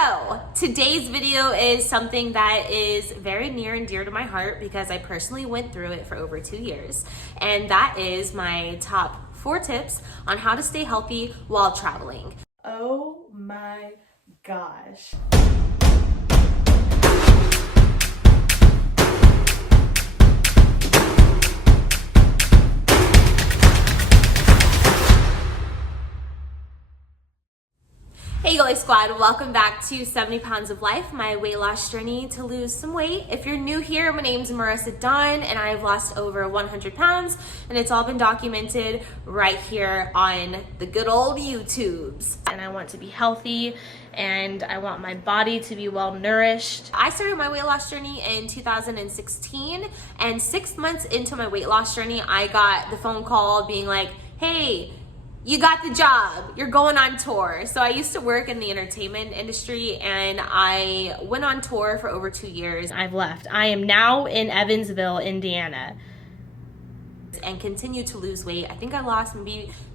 So today's video is something that is very near and dear to my heart because I personally went through it for over 2 years. And that is my top 4 tips on how to stay healthy while traveling. Oh my gosh. Hey Goalie Squad, welcome back to 70 Pounds of Life, my weight loss journey to lose some weight. If you're new here, my name's Marissa Dunn and I've lost over 100 pounds and it's all been documented right here on the good old YouTubes. And I want to be healthy and I want my body to be well nourished. I started my weight loss journey in 2016 and 6 months into my weight loss journey, I got the phone call being like, hey, you got the job, you're going on tour. So I used to work in the entertainment industry and I went on tour for over 2 years. I've left. I am now in Evansville, Indiana, and continue to lose weight. I think I lost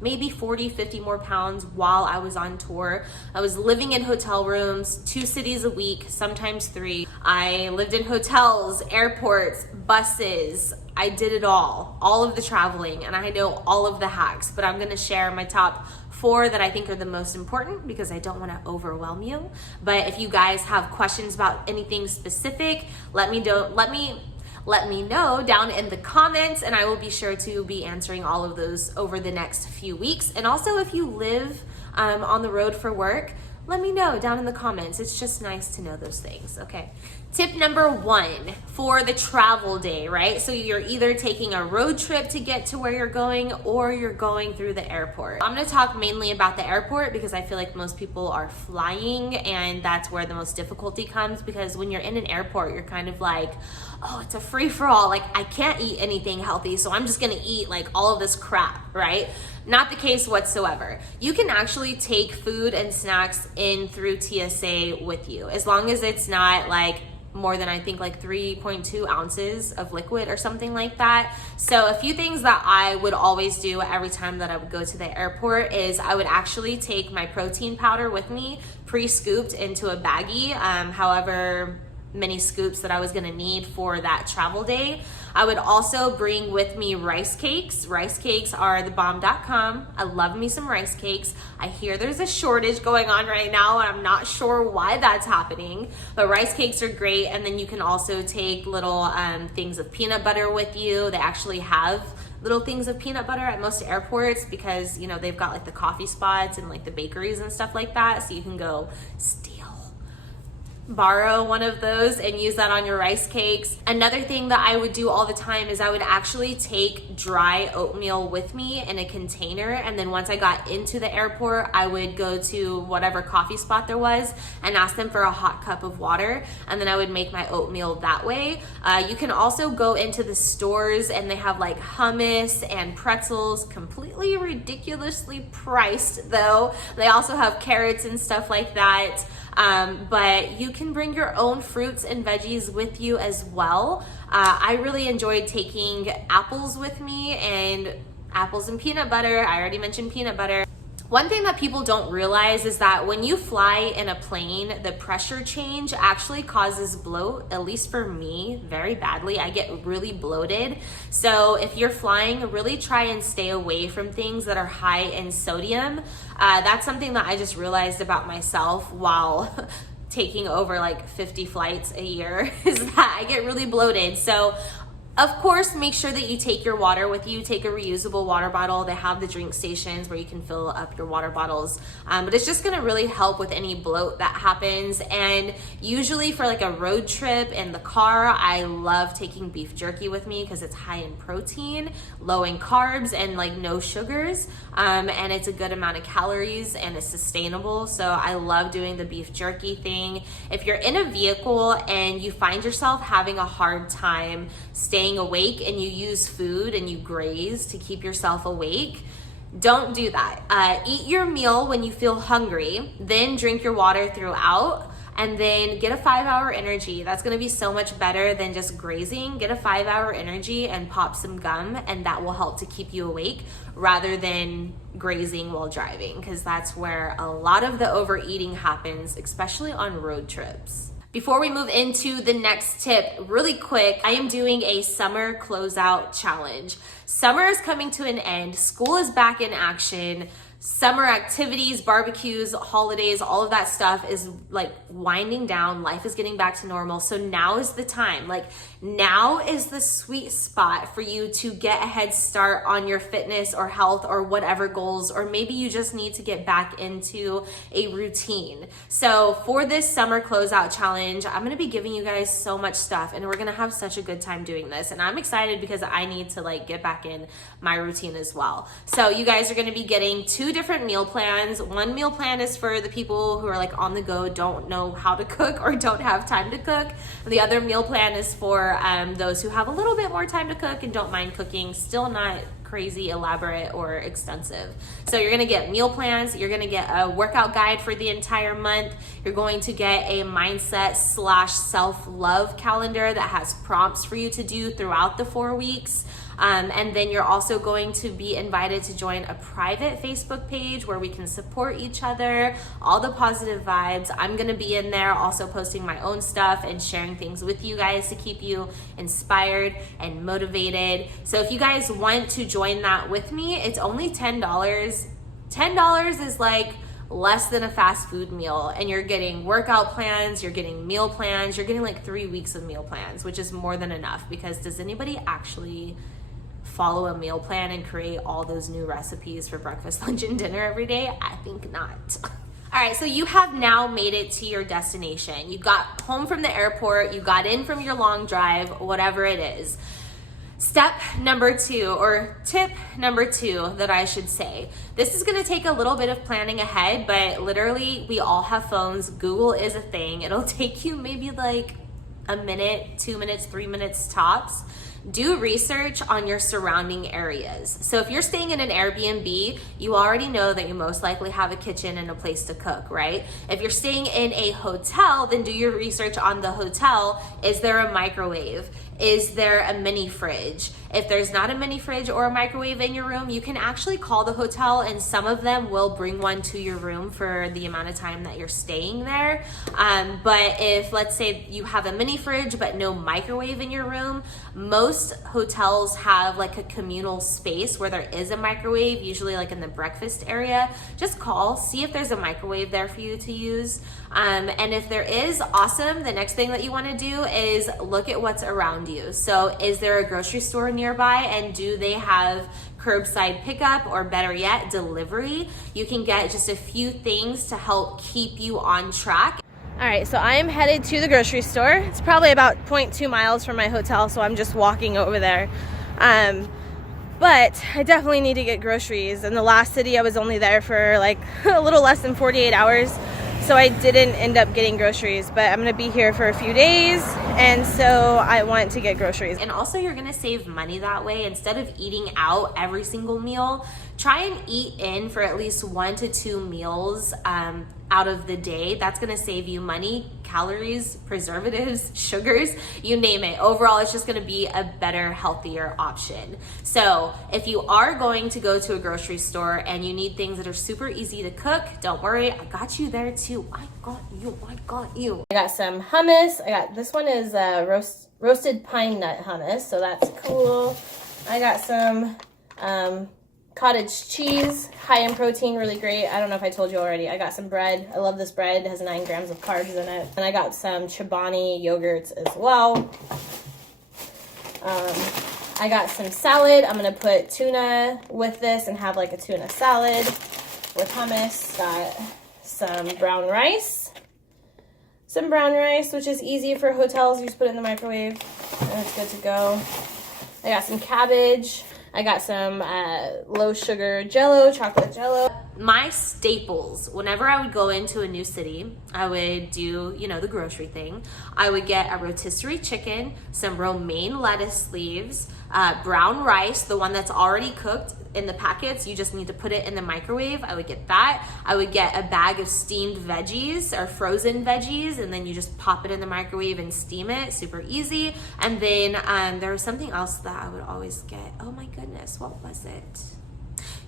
maybe 40, 50 more pounds while I was on tour. I was living in hotel rooms 2 cities a week, sometimes 3. I lived in hotels, airports, buses. I did it all of the traveling, and I know all of the hacks, but I'm gonna share my top 4 that I think are the most important because I don't wanna overwhelm you. But if you guys have questions about anything specific, let me know down in the comments and I will be sure to be answering all of those over the next few weeks. And also if you live on the road for work, let me know down in the comments. It's just nice to know those things, okay? Tip number 1 for the travel day, right? So you're either taking a road trip to get to where you're going or you're going through the airport. I'm gonna talk mainly about the airport because I feel like most people are flying and that's where the most difficulty comes, because when you're in an airport, you're kind of like, oh, it's a free-for-all. Like, I can't eat anything healthy, so I'm just gonna eat like all of this crap, right? Not the case whatsoever. You can actually take food and snacks in through TSA with you, as long as it's not like more than I think like 3.2 ounces of liquid or something like that. So a few things that I would always do every time that I would go to the airport is I would actually take my protein powder with me, pre-scooped into a baggie, however many scoops that I was gonna need for that travel day. I would also bring with me rice cakes. Rice cakes are thebomb.com. I love me some rice cakes. I hear there's a shortage going on right now and I'm not sure why that's happening, but rice cakes are great. And then you can also take little things of peanut butter with you. They actually have little things of peanut butter at most airports because, you know, they've got like the coffee spots and like the bakeries and stuff like that. So you can go borrow one of those and use that on your rice cakes. Another thing that I would do all the time is I would actually take dry oatmeal with me in a container, and then once I got into the airport, I would go to whatever coffee spot there was and ask them for a hot cup of water, and then I would make my oatmeal that way. You can also go into the stores and they have like hummus and pretzels, completely ridiculously priced though. They also have carrots and stuff like that. But you can bring your own fruits and veggies with you as well. I really enjoyed taking apples with me, and apples and peanut butter. I already mentioned peanut butter. One thing that people don't realize is that when you fly in a plane, the pressure change actually causes bloat, at least for me, very badly. I get really bloated. So if you're flying, really try and stay away from things that are high in sodium. That's something that I just realized about myself while taking over like 50 flights a year, is that I get really bloated. So of course, make sure that you take your water with you. Take a reusable water bottle. They have the drink stations where you can fill up your water bottles. But it's just gonna really help with any bloat that happens. And usually for like a road trip in the car, I love taking beef jerky with me because it's high in protein, low in carbs, and like no sugars. And it's a good amount of calories and it's sustainable. So I love doing the beef jerky thing. If you're in a vehicle and you find yourself having a hard time staying awake and you use food and you graze to keep yourself awake, don't do that. Eat your meal when you feel hungry, then drink your water throughout. and then get a 5-hour energy. That's gonna be so much better than just grazing. Get a 5-hour energy and pop some gum, and that will help to keep you awake rather than grazing while driving, because that's where a lot of the overeating happens, especially on road trips. Before we move into the next tip, really quick, I am doing a summer closeout challenge. Summer is coming to an end. School is back in action. Summer activities, barbecues, holidays, all of that stuff is like winding down. Life is getting back to normal. So now is the time. Like, now is the sweet spot for you to get a head start on your fitness or health or whatever goals, or maybe you just need to get back into a routine. So for this summer closeout challenge, I'm gonna be giving you guys so much stuff, and we're gonna have such a good time doing this. And I'm excited because I need to like get back in my routine as well. So you guys are gonna be getting 2 different meal plans. One meal plan is for the people who are like on the go, don't know how to cook or don't have time to cook. The other meal plan is for those who have a little bit more time to cook and don't mind cooking, still not crazy elaborate or extensive. So you're gonna get meal plans, you're gonna get a workout guide for the entire month, you're going to get a mindset / self-love calendar that has prompts for you to do throughout the 4 weeks. And then you're also going to be invited to join a private Facebook page where we can support each other, all the positive vibes. I'm gonna be in there also posting my own stuff and sharing things with you guys to keep you inspired and motivated. So if you guys want to join that with me, it's only $10. $10 is like less than a fast food meal, and you're getting workout plans, you're getting meal plans, you're getting like 3 weeks of meal plans, which is more than enough, because does anybody actually follow a meal plan and create all those new recipes for breakfast, lunch, and dinner every day? I think not. All right, so you have now made it to your destination. You got home from the airport, you got in from your long drive, whatever it is. Step number 2, or tip number 2 that I should say. This is gonna take a little bit of planning ahead, but literally we all have phones. Google is a thing. It'll take you maybe like a minute, 2 minutes, 3 minutes tops. Do research on your surrounding areas. So if you're staying in an Airbnb, you already know that you most likely have a kitchen and a place to cook, right? If you're staying in a hotel, then do your research on the hotel. Is there a microwave? Is there a mini fridge? If there's not a mini fridge or a microwave in your room, you can actually call the hotel, and some of them will bring one to your room for the amount of time that you're staying there. But if, let's say, you have a mini fridge but no microwave in your room, most hotels have like a communal space where there is a microwave, usually like in the breakfast area. Just call, see if there's a microwave there for you to use. And if there is, awesome. The next thing that you want to do is look at what's around you. So is there a grocery store nearby, and do they have curbside pickup, or better yet, delivery? You can get just a few things to help keep you on track. All right, so I am headed to the grocery store. It's probably about 0.2 miles from my hotel, so I'm just walking over there. But I definitely need to get groceries. In the last city, I was only there for like a little less than 48 hours. So I didn't end up getting groceries, but I'm gonna be here for a few days, and so I want to get groceries. And also, you're gonna save money that way. Instead of eating out every single meal, try and eat in for at least 1 to 2 meals out of the day. That's gonna save you money, calories, preservatives, sugars, you name it. Overall, it's just gonna be a better, healthier option. So if you are going to go to a grocery store and you need things that are super easy to cook, don't worry, I got you there too. I got you. I got some hummus. This one is roasted pine nut hummus, so that's cool. I got some cottage cheese, high in protein, really great. I don't know if I told you already. I got some bread. I love this bread. It has 9 grams of carbs in it. And I got some Chobani yogurts as well. I got some salad. I'm going to put tuna with this and have like a tuna salad with hummus. Got some brown rice. Some brown rice, which is easy for hotels. You just put it in the microwave and it's good to go. I got some cabbage. I got some low sugar Jello, chocolate Jello. my staples, whenever I would go into a new city, I would do, the grocery thing. I would get a rotisserie chicken, some romaine lettuce leaves, brown rice, the one that's already cooked in the packets. You just need to put it in the microwave. I would get that. I would get a bag of steamed veggies or frozen veggies, and then you just pop it in the microwave and steam it. Super easy. And then there was something else that I would always get. Oh my goodness, what was it?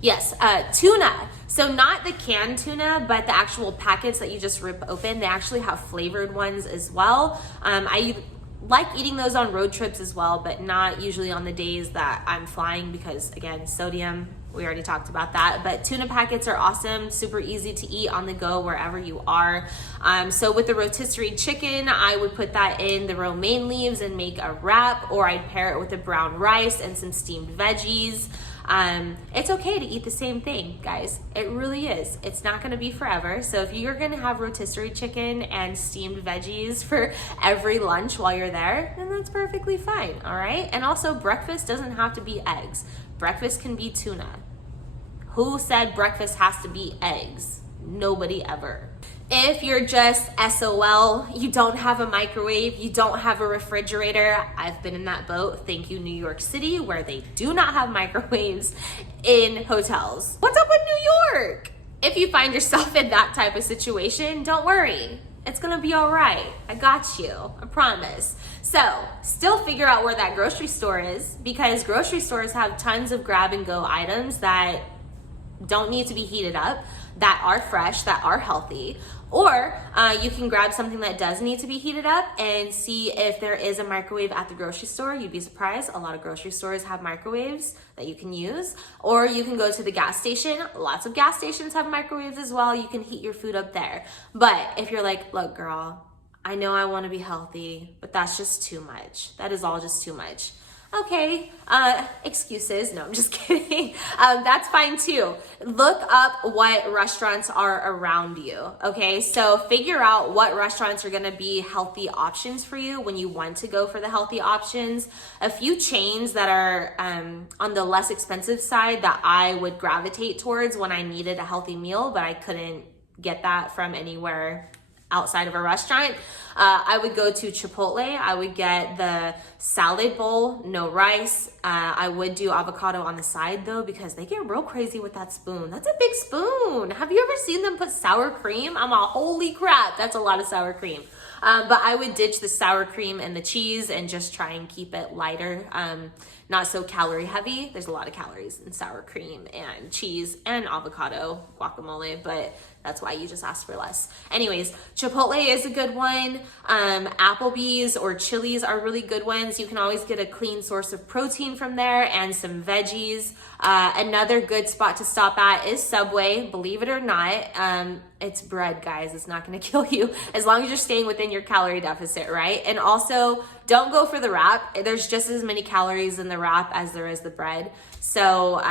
Yes, tuna. So not the canned tuna, but the actual packets that you just rip open. They actually have flavored ones as well. I like eating those on road trips as well, but not usually on the days that I'm flying because, again, sodium, we already talked about that. But tuna packets are awesome, super easy to eat on the go wherever you are. So with the rotisserie chicken, I would put that in the romaine leaves and make a wrap, or I'd pair it with the brown rice and some steamed veggies. It's okay to eat the same thing, guys. It really is. It's not going to be forever. So if you're going to have rotisserie chicken and steamed veggies for every lunch while you're there, then that's perfectly fine. All right. And also, breakfast doesn't have to be eggs. Breakfast can be tuna. Who said breakfast has to be eggs? Nobody ever. If you're just SOL, you don't have a microwave, you don't have a refrigerator, I've been in that boat. Thank you, New York City, where they do not have microwaves in hotels. What's up with New York? If you find yourself in that type of situation, don't worry. It's gonna be all right. I got you, I promise. So, still figure out where that grocery store is, because grocery stores have tons of grab and go items that don't need to be heated up, that are fresh, that are healthy. Or you can grab something that does need to be heated up and see if there is a microwave at the grocery store. You'd be surprised. A lot of grocery stores have microwaves that you can use. Or you can go to the gas station. Lots of gas stations have microwaves as well. You can heat your food up there. But if you're like, look, girl, I know I want to be healthy, but that's just too much. That is all just too much. Okay, excuses. No, I'm just kidding. That's fine too. Look up what restaurants are around you, okay? So figure out what restaurants are gonna be healthy options for you when you want to go for the healthy options. A few chains that are on the less expensive side that I would gravitate towards when I needed a healthy meal, but I couldn't get that from anywhere outside of a restaurant. I would go to Chipotle. I would get the salad bowl, no rice. I would do avocado on the side though, because they get real crazy with that spoon. That's a big spoon. Have you ever seen them put sour cream? I'm all, holy crap, that's a lot of sour cream. But I would ditch the sour cream and the cheese and just try and keep it lighter, not so calorie heavy. There's a lot of calories in sour cream and cheese and avocado, guacamole, but that's why you just ask for less. Anyways, Chipotle is a good one. Applebee's or Chili's are really good ones. You can always get a clean source of protein from there and some veggies. Another good spot to stop at is Subway, believe it or not. It's bread, guys. It's not gonna kill you as long as you're staying within your calorie deficit, right? And also, don't go for the wrap. There's just as many calories in the wrap as there is the bread. So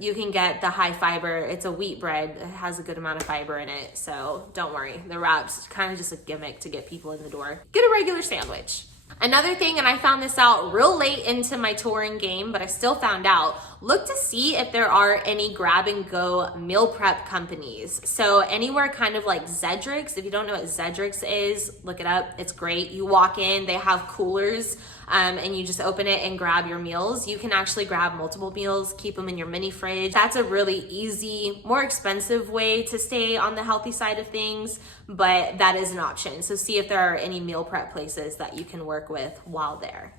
you can get the high fiber. It's a wheat bread. It has a good amount of fiber in it. So don't worry. The wrap's kind of just a gimmick to get people in the door. Get a regular sandwich. Another thing, and I found this out real late into my touring game, but I still found out, look to see if there are any grab and go meal prep companies. So anywhere kind of like Zedrix, if you don't know what Zedrix is, look it up. It's great. You walk in, they have coolers, and you just open it and grab your meals. You can actually grab multiple meals, keep them in your mini fridge. That's a really easy, more expensive way to stay on the healthy side of things, but that is an option. So see if there are any meal prep places that you can work with while there.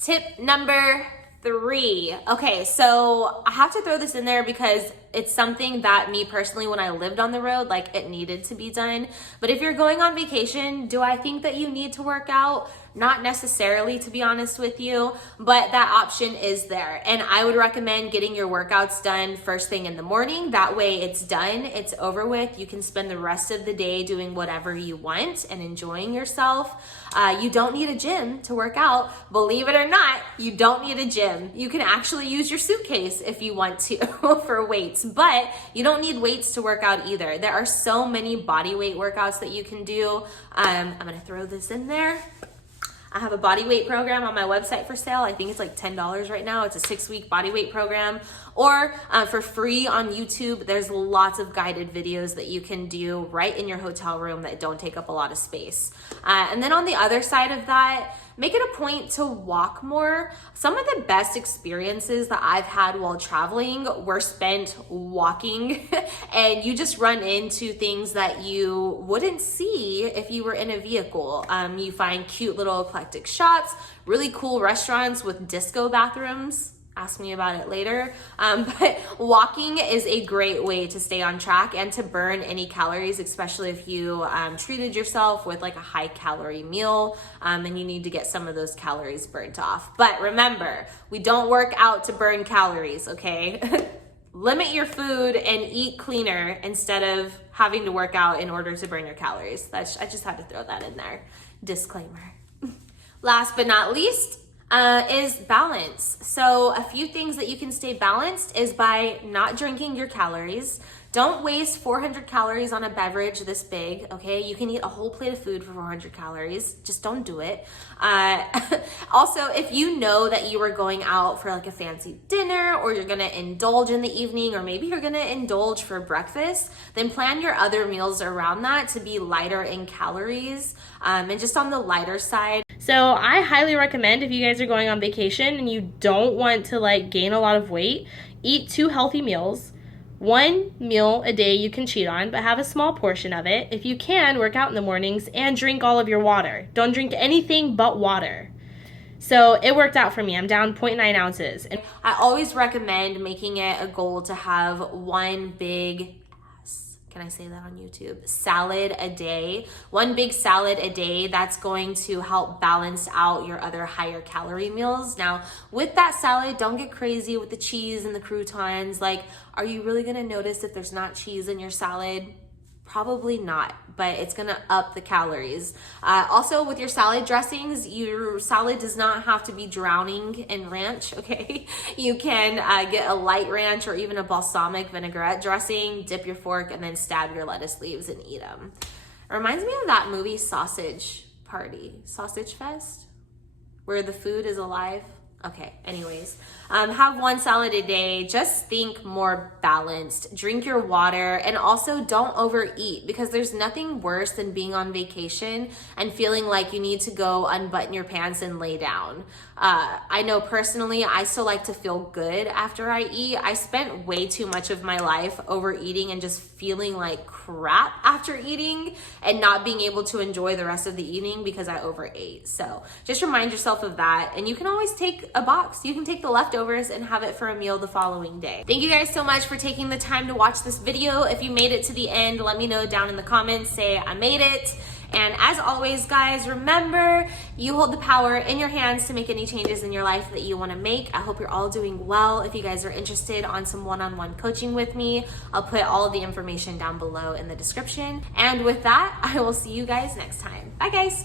Tip number 3. Okay, so I have to throw this in there because it's something that me personally, when I lived on the road, like it needed to be done. But if you're going on vacation, do I think that you need to work out? Not necessarily, to be honest with you, but that option is there. And I would recommend getting your workouts done first thing in the morning. That way it's done, it's over with. You can spend the rest of the day doing whatever you want and enjoying yourself. You don't need a gym to work out. Believe it or not, you don't need a gym. You can actually use your suitcase if you want to for weights, but you don't need weights to work out either. There are so many body weight workouts that you can do. I'm gonna throw this in there. I have a body weight program on my website for sale. I think it's like $10 right now. It's a 6-week body weight program. Or for free on YouTube, there's lots of guided videos that you can do right in your hotel room that don't take up a lot of space. And then on the other side of that, make it a point to walk more. Some of the best experiences that I've had while traveling were spent walking and you just run into things that you wouldn't see if you were in a vehicle. You find cute little eclectic shots, really cool restaurants with disco bathrooms. Ask me about it later. But walking is a great way to stay on track and to burn any calories, especially if you treated yourself with like a high calorie meal and you need to get some of those calories burnt off. But remember, we don't work out to burn calories, okay? Limit your food and eat cleaner instead of having to work out in order to burn your calories. I just had to throw that in there. Disclaimer. Last but not least, is balance. So a few things that you can stay balanced is by not drinking your calories. Don't waste 400 calories on a beverage this big, okay? You can eat a whole plate of food for 400 calories. Just don't do it. Also, if you know that you are going out for like a fancy dinner or you're gonna indulge in the evening or maybe you're gonna indulge for breakfast, then plan your other meals around that to be lighter in calories and just on the lighter side. So I highly recommend if you guys are going on vacation and you don't want to like gain a lot of weight, eat 2 healthy meals. 1 meal a day you can cheat on, but have a small portion of it. If you can, work out in the mornings and drink all of your water. Don't drink anything but water. So it worked out for me. I'm down 0.9 ounces. And I always recommend making it a goal to have 1 big, can I say that on YouTube? Salad a day. 1 big salad a day. That's going to help balance out your other higher calorie meals. Now, with that salad, don't get crazy with the cheese and the croutons. Like, are you really gonna notice if there's not cheese in your salad? Probably not, but it's gonna up the calories. Also, with your salad dressings, your salad does not have to be drowning in ranch, okay? You can get a light ranch or even a balsamic vinaigrette dressing, dip your fork, and then stab your lettuce leaves and eat them. It reminds me of that movie Sausage Party, Sausage Fest, where the food is alive. Okay, anyways, have 1 salad a day. Just think more balanced. Drink your water and also don't overeat because there's nothing worse than being on vacation and feeling like you need to go unbutton your pants and lay down. I know personally, I still like to feel good after I eat. I spent way too much of my life overeating and just feeling like crap after eating and not being able to enjoy the rest of the evening because I overate. So just remind yourself of that. And you can always take a box. You can take the leftovers and have it for a meal the following day. Thank you guys so much for taking the time to watch this video. If you made it to the end, let me know down in the comments. Say I made it. And as always, guys, remember, you hold the power in your hands to make any changes in your life that you want to make. I hope you're all doing well. If you guys are interested on some one-on-one coaching with me, I'll put all the information down below in the description. And with that, I will see you guys next time. Bye, guys.